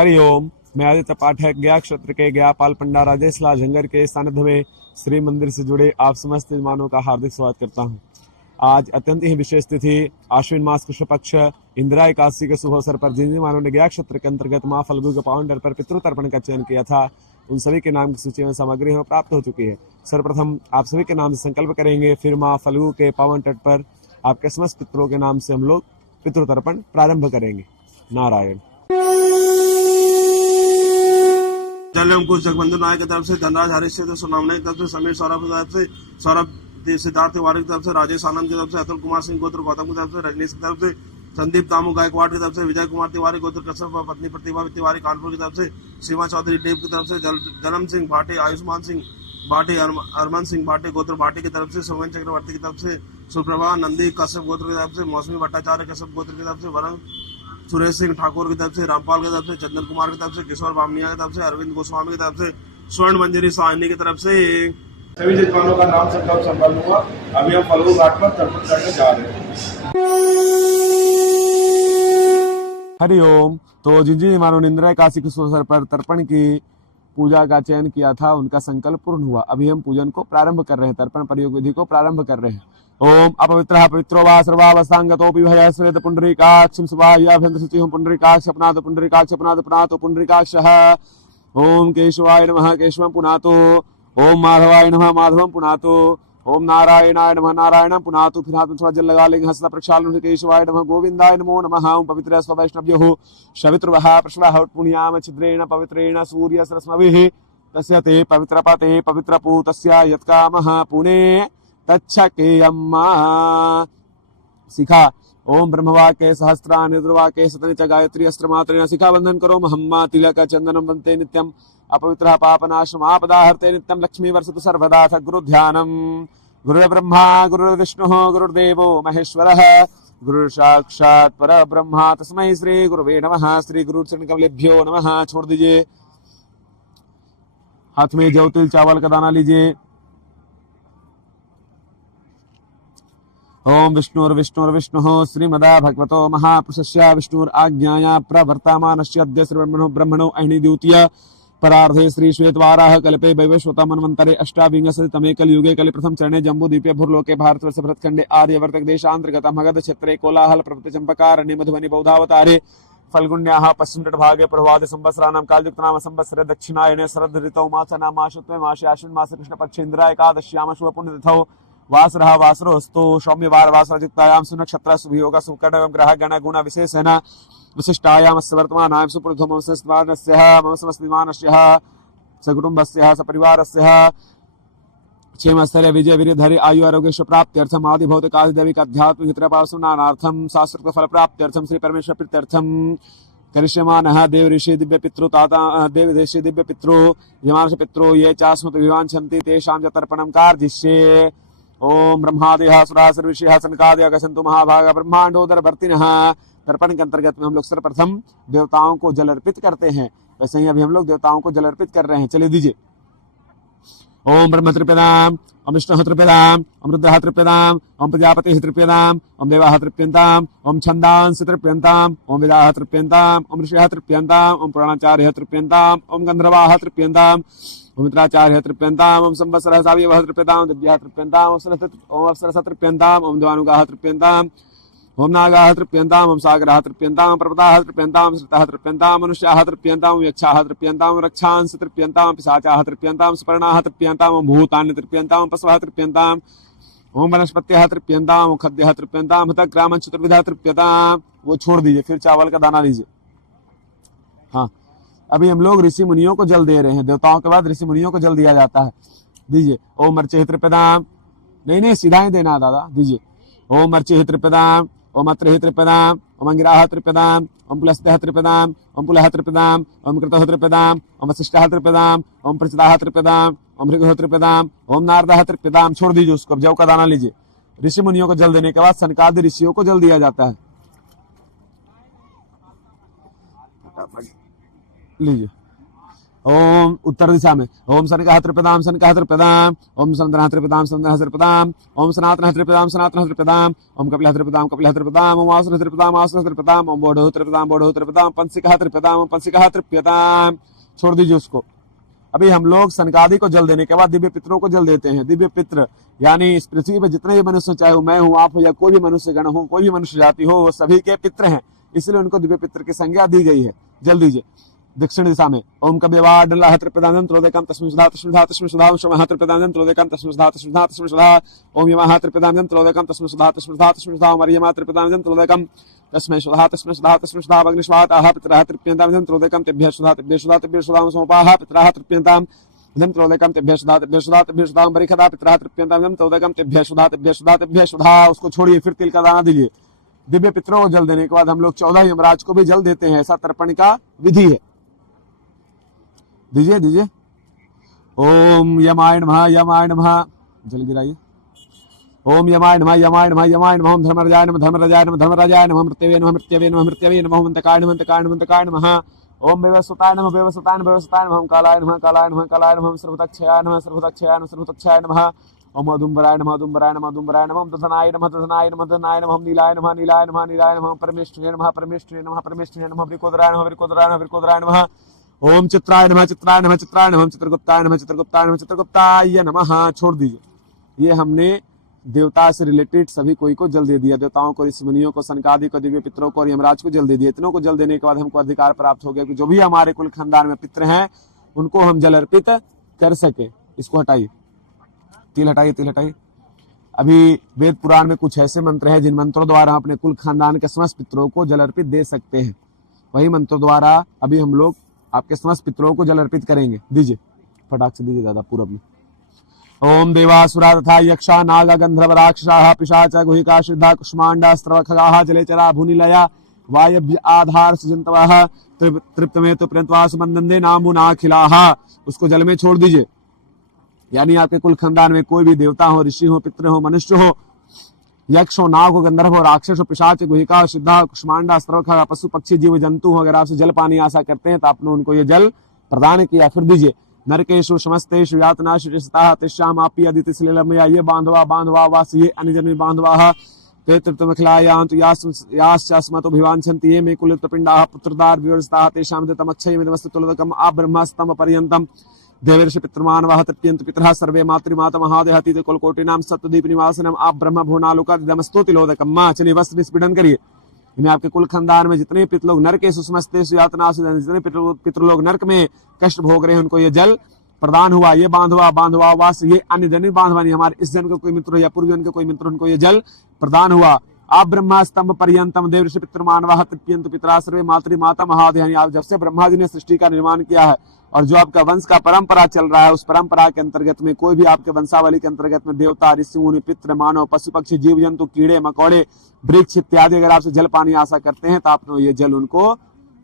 हरिओम। मैं आदित्य पाठक गया क्षेत्र के गया पाल पंडा राजेश लाल झंगर के सानिध्य में श्री मंदिर से जुड़े आप समस्त यजमानों का हार्दिक स्वागत करता हूं। आज अत्यंत ही विशेष तिथि आश्विन मास कृष्ण पक्ष इंदिरा एकादशी के शुभ अवसर पर जिन यजमानों ने गया क्षेत्र के अंतर्गत मां फल्गु के पावन डर पर पितृतर्पण का चयन किया था, उन सभी के नाम की सूची में सामग्री हमें प्राप्त हो चुकी है। सर्वप्रथम आप सभी के नाम से संकल्प करेंगे, फिर मां फल्गु के पावन तट पर आपके समस्त पितरों के नाम से हम लोग पितृतर्पण प्रारंभ करेंगे। नारायण। जल कुछ जगबंधु नायक की तरफ से, धनराज हरीश सुनामना की तरफ से, समीर सौरभ की तरफ से, सौरभ सिद्धार्थ तिवारी की तरफ से, राजेश आनंद की तरफ से, अतुल कुमार सिंह गोत्र गौतम की तरफ से, रजनीश की तरफ से, संदीप दामू गायकवाड़ की तरफ से, विजय कुमार तिवारी गोत्र कश्यप पत्नी प्रतिभा तिवारी कानपुर की तरफ से, सीमा चौधरी देव की तरफ से, जन्म सिंह भाटे, आयुष्मान सिंह भाटे, अरमान सिंह भाटे गोत्र भाटे की तरफ से, सोमेन चक्रवर्ती की तरफ से, सुप्रभा नंदी कश्यप गोत्र की तरफ से, मौसमी भट्टाचार्य कश्यप गोत्र की तरफ से, वरुण सुरेश सिंह ठाकुर की तरफ से, रामपाल की तरफ से, चंदन कुमार की तरफ से, किशोर बामनिया की तरफ से, अरविंद गोस्वामी की तरफ से, स्वर्ण मंजरी साहनी की तरफ से सभी जजमानों का नाम संकल्प हुआ। अभी हम फल्गु घाट पर तर्पण करने जा रहे हैं। हरिओम। तो जिन जिन यजमानों ने इंदिरा एकादशी के शुभ अवसर पर तर्पण की पूजा का चयन किया था, उनका संकल्प पूर्ण हुआ। अभी हम पूजन को प्रारंभ कर रहे हैं, तर्पण प्रयोग विधि को प्रारंभ कर रहे हैं। ओम अपवित्रः पवित्रो वा सर्वावस्थांगतोऽपि भयश्वेत पुंडरीकाक्षं सुभायाभ्यन्तरशुचिः पुंडरीकाक्ष अपनाद पुंडरीकाक्ष अपनाद पुनातो पुंडरीकाक्षः। ओम केशवाय नमः केशवं पुनातो, ओम माधवाय नमः माधवं पुनातो, ओम नारायणाय नमः नारायणं पुनातो। फिर हाथ में थोड़ा जल लगा लेंगे, हस्त प्रक्षालन से केशवाय नमः गोविंदाय नमो नमः। ओम पवित्र स्ववैष्णव्योः शवितृवः प्रश्वः पुण्याम छिद्रेण पवित्रेण सूर्यसरस्मभिः तस्य ते पवित्रपते पवित्रपूतस्य यत्कामः पुणे तच्छकेयम्मा। शिखा ओम ब्रह्मवाक्य सहस्राणि दुर्वाक्य शतनि च गायत्री अस्त्र मात्रेण शिखा बंधन करो महम्मा तिलक चंदनम बंते नित्यम अपवित्रः पापनाशमापदाहर्ते नित्यम लक्ष्मी वर्षतु सर्वदा सद्गुरु ध्यानम। गुरुर्ब्रह्मा गुरुर्विष्णुः गुरुर्देवो महेश्वरः गुरु साक्षात् परब्रह्मा तस्मै श्री गुरुवे नमः। श्री गुरु चरण कमलेभ्यो नमः। छोड़ दीजिए, हाथ में जौ तिल चावल का दाना लीजिए। ओम विष्णुर्विष्णुर्विष्णुः श्रीमदा भगवतो महापुरुषस्य विष्णुराज्ञाया प्रवर्तमानस्य अद्य ब्रह्मणो अहिनि द्वितीय परार्धे श्री श्वेतवाराह कल्पे वैवस्वत मन्वन्तरे अष्टाविंशतितमे कलयुगे कलि प्रथम चरणे जम्बूद्वीपे भूर्लोके भारतवर्ष भरतखण्डे आर्यवर्तक देशान्तर्गत मगध क्षेत्रे कोलाहल प्रभृति चम्पकारण्ये मधुबनी बौद्धावतारे फल्गुण्याः पश्चिम तटभागे प्रभाते संवत्सराणां कालयुक्तानां संवत्सरे दक्षिणायने शरद ऋतौ मासनां मासत्वे मासे आश्विन मासे कृष्णपक्षे इंदिरा एकादश्याम शुभ पुण्यतिथौ वासरः वासरोऽस्तु सौम्यवार वासरयुक्तायां सुनक्षत्र शुभयोगः सुकटं ग्रह गण गुण विशेषेण विशिष्टायां अस्य वर्तमानायां सुप्रथम संस्मानस्य मम समस्मिमानस्य सकुटुम्बस्य सपरिवारस्य क्षेमस्थैर्य विजय वीर्यधैर्य आयु आरोग्य प्राप्त्यर्थम आदि भौतिक आदि दैविक आध्यात्मिक हितप्रभावनार्थम शास्त्र फल प्राप्त्यर्थम श्री परमेश्वर प्रीत्यर्थम करिष्यमानः देव ऋषि दिव्य पितृ ताता देव ऋषि दिव्य पितृ यमांश पितृ ये चास्मत विवांछन्ति तेषां च तर्पणं कार्जिष्ये। ओम ब्रह्मादयः सुराः सर्वऋषयः सनकादयः गच्छन्तु महाभागा ब्रह्मांडोदरवर्तिनः। तर्पण के अंतर्गत में हम लोग सर्वप्रथम देवताओं को जल अर्पित करते हैं। वैसे ही अभी हम लोग देवताओं को जल अर्पित कर रहे हैं। चलिए दीजिए। ओम ब्रह्म तृप्यताम्, ओम विष्णुः तृप्यताम्, ओम रुद्रः तृप्यताम्, ओम प्रजापतिः तृप्यताम्, ओम देवाः तृप्यन्ताम्, ओम छन्दांसि तृप्यन्ताम्, ओम वेदाः तृप्यन्ताम्, ओम ऋषयः तृप्यन्ताम्, ओम पुराणाचार्यः तृप्यन्ताम्, ओम गन्धर्वाः तृप्यन्ताम्, ओम मित्राचार्यः तृप्यन्ताम्, ओम संवत्सरः सावयवः तृप्यताम्, दिव्याः तृप्यन्ताम्, ओम अप्सरसः तृप्यन्ताम्, ओम देवानुगाः तृप्यन्ताम्, ओम नागाः तृप्यन्ताम्, ओम सागराः तृप्यन्ताम्, पर्वताः तृप्यन्ताम्, श्रुतः तृप्यन्ताम्, मनुष्याः तृप्यन्ताम्, यक्षाः तृप्यन्ताम्, रक्षांसि तृप्यन्ताम्, पिशाचाः तृप्यन्ताम्, सुपर्णाः तृप्यन्ताम्, ओम भूतानि तृप्यन्ताम्, पशवः तृप्यन्ताम्, ओम वनस्पत्यः तृप्यन्ताम्, ओम खद्यः तृप्यन्ताम्, हतग्रामं चतुर्विधः तृप्यताम्। वो छोड़ दीजिए, फिर चावल का दाना लीजिए। हाँ, अभी हम लोग ऋषि मुनियों को जल दे रहे हैं। देवताओं के बाद ऋषि मुनियों को जल दिया जाता है। दीजिए। ओम मर्चे तृप्यताम्, नहीं सीधा ही देना दादा। दीजिए। ओम मर्चे तृप्यताम्, ओम अत्रे तृप्यताम्, ओम अंगिराः तृप्यताम्, ओम पुलस्त्यः तृप्यताम्, ओम पुलः तृप्यताम्, ओम कृतः तृप्यताम्, ओम वसिष्ठः तृप्यताम्, ओम प्रचिताः तृप्यताम्, ओम भृगुः तृप्यताम्, ओम नारदः तृप्यताम्। छोड़ दीजिए उसको। अब जौ का दाना लीजिए। ऋषि मुनियों को जल देने के बाद सनकादि ऋषियों को जल दिया जाता है। लीजिए। ओम उत्तर दिशा में ओम शनकहस्त्रप्रदाम शनकहस्त्रप्रदाम, ओम संदनहस्त्रप्रदाम संदनहस्त्रप्रदाम, ओम सनातनहस्त्रप्रदाम सनातनहस्त्रप्रदाम, ओम कपिलहस्त्रप्रदाम कपिलहस्त्रप्रदाम, ओम आसुरहस्त्रप्रदाम आसुरहस्त्रप्रदाम, ओम बोधहस्त्रप्रदाम बोधहस्त्रप्रदाम, पंसिकहस्त्रप्रदाम पंसिकहस्त्रप्रदाम। छोड़ दीजिए उसको। अभी हम लोग सनकादि को जल देने के बाद दिव्य पितरों को जल देते हैं। दिव्य पित्र यानी इस पृथ्वी पर जितने भी मनुष्य, चाहे वो मैं हूँ, आप हो, या कोई भी मनुष्य गण हो, कोई भी मनुष्य जाति हो, वो सभी के पित्र हैं, इसलिए उनको दिव्य पित्र की संज्ञा दी गई है। जल दीजिए दक्षिण दिशा में। ओम कव्यवाडलहत्रप्रदानं त्रोदकं तस्मिन् सुधा तस्मिन् सुधा तस्मिन् सुधा, ओम शमहत्रप्रदानं त्रोदकं तस्मिन् सुधा तस्मिन् सुधा तस्मिन् सुधा, ओम यमहत्रप्रदानं त्रोदकं तस्मिन् सुधा तस्मिन् सुधा तस्मिन् सुधा, ओम अर्यमात्रप्रदानं त्रोदकं तस्मै सुधा तस्मै सुधा तस्मै सुधा, अग्निश्वाताः पितरः तृप्यन्तां त्रोदकं तेभ्यः सुधा तेभ्यः सुधा तेभ्यः सुधा, ओम सोपाः पितरः तृप्यन्तां इदं त्रोदकं तेभ्यः सुधा तेभ्यः सुधा तेभ्यः सुधा, ओम बरिखदा पितरः तृप्यन्तां इदं त्रोदकं तेभ्यः सुधा तेभ्यः सुधा तेभ्यः सुधा। उसको छोड़िए, फिर तिल का दाना दीजिए। दिव्य पितरों को जल देने के बाद हम लोग 14 यमराज को भी जल देते हैं। ऐसा तर्पण का विधि है। दीजिए दीजिए। ओम यमाय नमः यमाय नमः, जल गिराइए। ओम यमाय नमः यमाय नमः यमाय नमः, ओम धर्मराजाय नमः धर्मराजाय नमः धर्मराजाय नमः, मृत्यवे नमः मृत्यवे नमः मृत्यवे नमः, ओम अंतकाय नमः अंतकाय नमः अंतकाय नमः, ओम व्यवस्वताय नमः व्यवस्वताय नमः व्यवस्वताय नमः, ओम कालाय नमः कालाय नमः कालाय नमः, ओम सर्वतक्षयाय नमः सर्वतक्षयाय नमः सर्वतक्षयाय नमः, ओम अदुम्बराय नमः अदुम्बराय नमः अदुम्बराय नमः, ओम दधनाय नमः दधनाय नमः दधनाय नमः, ओम नीलाय नमः नीलाय नमः नीलाय नमः, परमेष्ठिने नमः परमेष्ठिने नमः परमेष्ठिने नमः, वृकोदराय नमः वृकोदराय नमः वृकोदराय नमः, ओम चित्राय नमः चित्राय नमः चित्राय नमः, चित्रगुप्ताय नमः चित्रगुप्ताय नमः चित्रगुप्ताय नमः। छोड़ दीजिए। ये हमने देवता से रिलेटेड सभी कोई को जल दे दिया। देवताओं को, ऋषि मुनियों को, सनकादि को, दिव्य पितरों को और यमराज को जल दे दिया। इतनों को जल देने के बाद हमको अधिकार प्राप्त हो गया कि जो भी हमारे कुल खानदान में पितर हैं उनको हम जल अर्पित कर सके। इसको हटाइए, तिल हटाइए, तिल हटाइए। अभी वेद पुराण में कुछ ऐसे मंत्र हैं जिन मंत्रों द्वारा हम अपने कुल खानदान के समस्त पितरों को जल अर्पित दे सकते हैं। वही मंत्रों द्वारा अभी हम लोग आपके समस्त पितरों को जल अर्पित करेंगे। दीजिए, फटाक से दीजिए दादा पूरब में। ओम देवासुरा तथा यक्षा नाग गंधर्व राक्षसाः पिशाच गुहिका सिद्धा कुष्मांडा स्त्रवखगाः जलेचरा भूनिलया वायव्य आधार सजंतवः तृप्तमेतु प्रणत्वा सुमंदे नामुनाखिलाः। उसको जल में छोड़ दीजिए। यानी आपके कुल खानदान में कोई भी देवता हो, ऋषि हो, पितृ हो, मनुष्य हो, यक्ष हो, नाग हो, गंधर्व हो, राक्षस हो, पिशाच गुहिका सिद्धा कुष्मांडा स्त्रवखगा पशु पक्षी जीव जंतु हो, अगर आपसे जल पानी आशा करते हैं तो आपने उनको ये जल प्रदान किया। फिर दीजिए। नरकेशु समस्तेषु यातनाषु रिसताः तेषाम् आपि अदिति सलिलमया ये बांधवा बांधवा वास ये अन्यजन्मि बांधवाः ते तृप्तमखिलायान्तु याश्चास्मतो भिवाञ्छन्ति ये मे कुलपिण्डाः पुत्रदार विवर्जिताः तेषां दत्तमक्षयमिदमस्तु तुलदकम् आब्रह्मस्तम पर्यन्तम् देवर्षि पितृमानवः तृप्यन्तु पितरः सर्वे मातृमाता महादेहतीत कुलकोटिनां सत्वदीप निवासनम् आब्रह्म भुवनालोकादिदमस्तु तिलोदकम्। चलिए वस्त्र निष्पीडन करिए। इन्हें आपके कुल खानदान में जितने पितृ लोग नरक के सुसमस्तेषु यातनासु, जितने पितृ लोग नरक में कष्ट भोग रहे हैं उनको ये जल प्रदान हुआ। ये बांधवा बांधवा वास ये अन्य जन्म बांधवा नहीं, हमारे इस जन्म का कोई मित्र या पूर्व जन्म का कोई मित्र, उनको ये जल प्रदान हुआ। आप ब्रह्मा स्तंभ पर्यंतम देवर्षि पितृमानवः तृप्यन्तु पितरः सर्वे मातृमाता महादेहानि। आप जब से ब्रह्मा जी ने सृष्टि का निर्माण किया है और जो आपका वंश का परंपरा चल रहा है, उस परंपरा के अंतर्गत में कोई भी आपके वंशावली के अंतर्गत में देवता, ऋषि मुनि, पितृ, मानव, पशु पक्षी, जीव जंतु, कीड़े मकोड़े, वृक्ष इत्यादि अगर आपसे जल पानी आशा करते हैं तो आपने ये जल उनको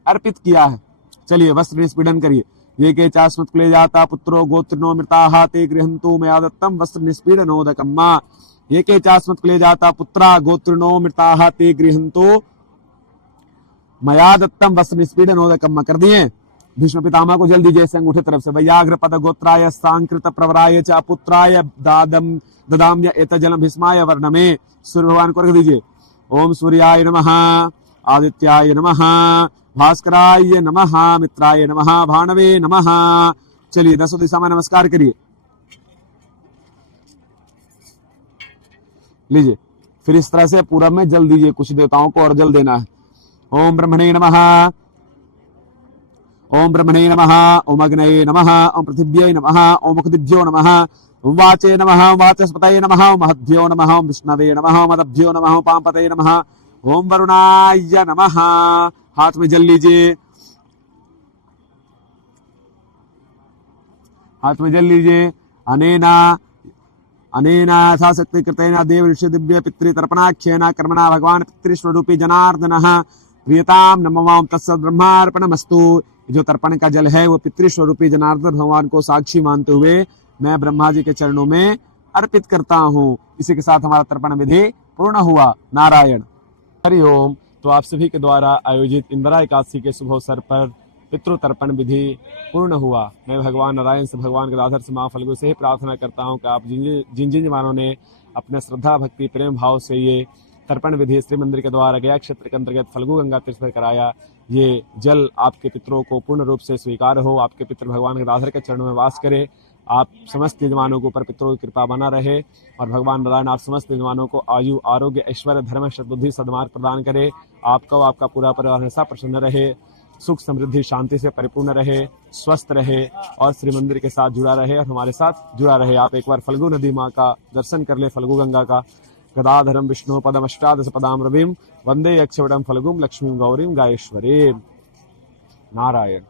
अर्पित किया है। चलिए वस्त्र निष्पीडन करिए। ये के चास्मत् कुले जाता पुत्रो गोत्रिनो मृताः ते गृहन्तु मया दत्तं वस्त्र निष्पीडनोदकम्। ये के चास्मत् कुले जाता पुत्रा गोत्रिनो मृताः ते गृहन्तु मया दत्तं वस्त्र निष्पीडनोदकम्। कर दिए। भीष्म पितामह को जल दीजिए अंगूठे तरफ से। वैयाघ्र पद गोत्राय सांकृत प्रवराय च पुत्राय दादम ददाम्य एतजलम भीष्माय वर्णमे। सूर्य भगवान को रख दीजिए। ओम सूर्याय नमः, आदित्याय नमः, भास्कराय नमः, मित्राय नमः, भाणवे नमः। चलिए 10 दिशा में नमस्कार करिए। लीजिए। फिर इस तरह से पूरब में जल दीजिए। कुछ देवताओं को और जल देना है। ओम ब्रह्मणे नमः, ओम ब्रह्मणे नमः, ओम अग्नये नमः, ओम पृथिव्यै नमः, ओम मुखदिभ्यो नमः, ओम वाचे नमः, ओम वाचस्पतये नमः, ओम महद्भ्यो नमः, ओम विष्णवे नमः, ओम मदभ्यो नमः, ओम पांपतये नमः, ओम वरुणाय नमः। हाथ में जल लीजिए। हाथ में जल लीजिए। अनेना अनेना यथाशक्ति कृतेन देव ऋषि दिव्य पितृ तर्पणाख्येन कर्मणा भगवान पितृस्वरूपी जनार्दनः प्रियताम नमः तत्सत् ब्रह्मार्पणमस्तु। जो तर्पण का जल है वो पितृस्वरूपी जनार्दन भगवान को साक्षी मानते हुए मैं ब्रह्मा जी के चरणों में अर्पित करता हूँ। इसी के साथ हमारा तर्पण विधि पूर्ण हुआ। नारायण। हरिओम। तो आप सभी के द्वारा आयोजित इंदिरा एकादशी के शुभ अवसर पर पितृतर्पण विधि पूर्ण हुआ। मैं भगवान नारायण से, भगवान गदाधर से, माँ फल्गु से ही प्रार्थना करता हूँ कि आप जिन जिन जवानों ने अपने श्रद्धा भक्ति प्रेम भाव से ये तर्पण विधि श्री मंदिर के द्वारा गया क्षेत्र के अंतर्गत फल्गु गंगा तीर्थ पर कराया, ये जल आपके पितरों को पूर्ण रूप से स्वीकार हो, आपके पितृ भगवान गदाधर के चरणों में वास करे, आप समस्त यजमानों के ऊपर पितरों की कृपा बना रहे और भगवान नारायण आप समस्त यजमानों को आयु आरोग्य ऐश्वर्य धर्म सद्बुद्धि सद्मार्ग प्रदान करे। आपका व आपका पूरा परिवार हमेशा प्रसन्न रहे, सुख समृद्धि शांति से परिपूर्ण रहे, स्वस्थ रहे और श्री मंदिर के साथ जुड़ा रहे और हमारे साथ जुड़ा रहे। आप एक बार फल्गु नदी माँ का दर्शन कर ले, फल्गु गंगा का। गदाधरम विष्णु पदम अष्टादश पदाम रविम वंदे यक्षवटम फल्गुम लक्ष्मीं गौरीं गायेश्वरीं। नारायण।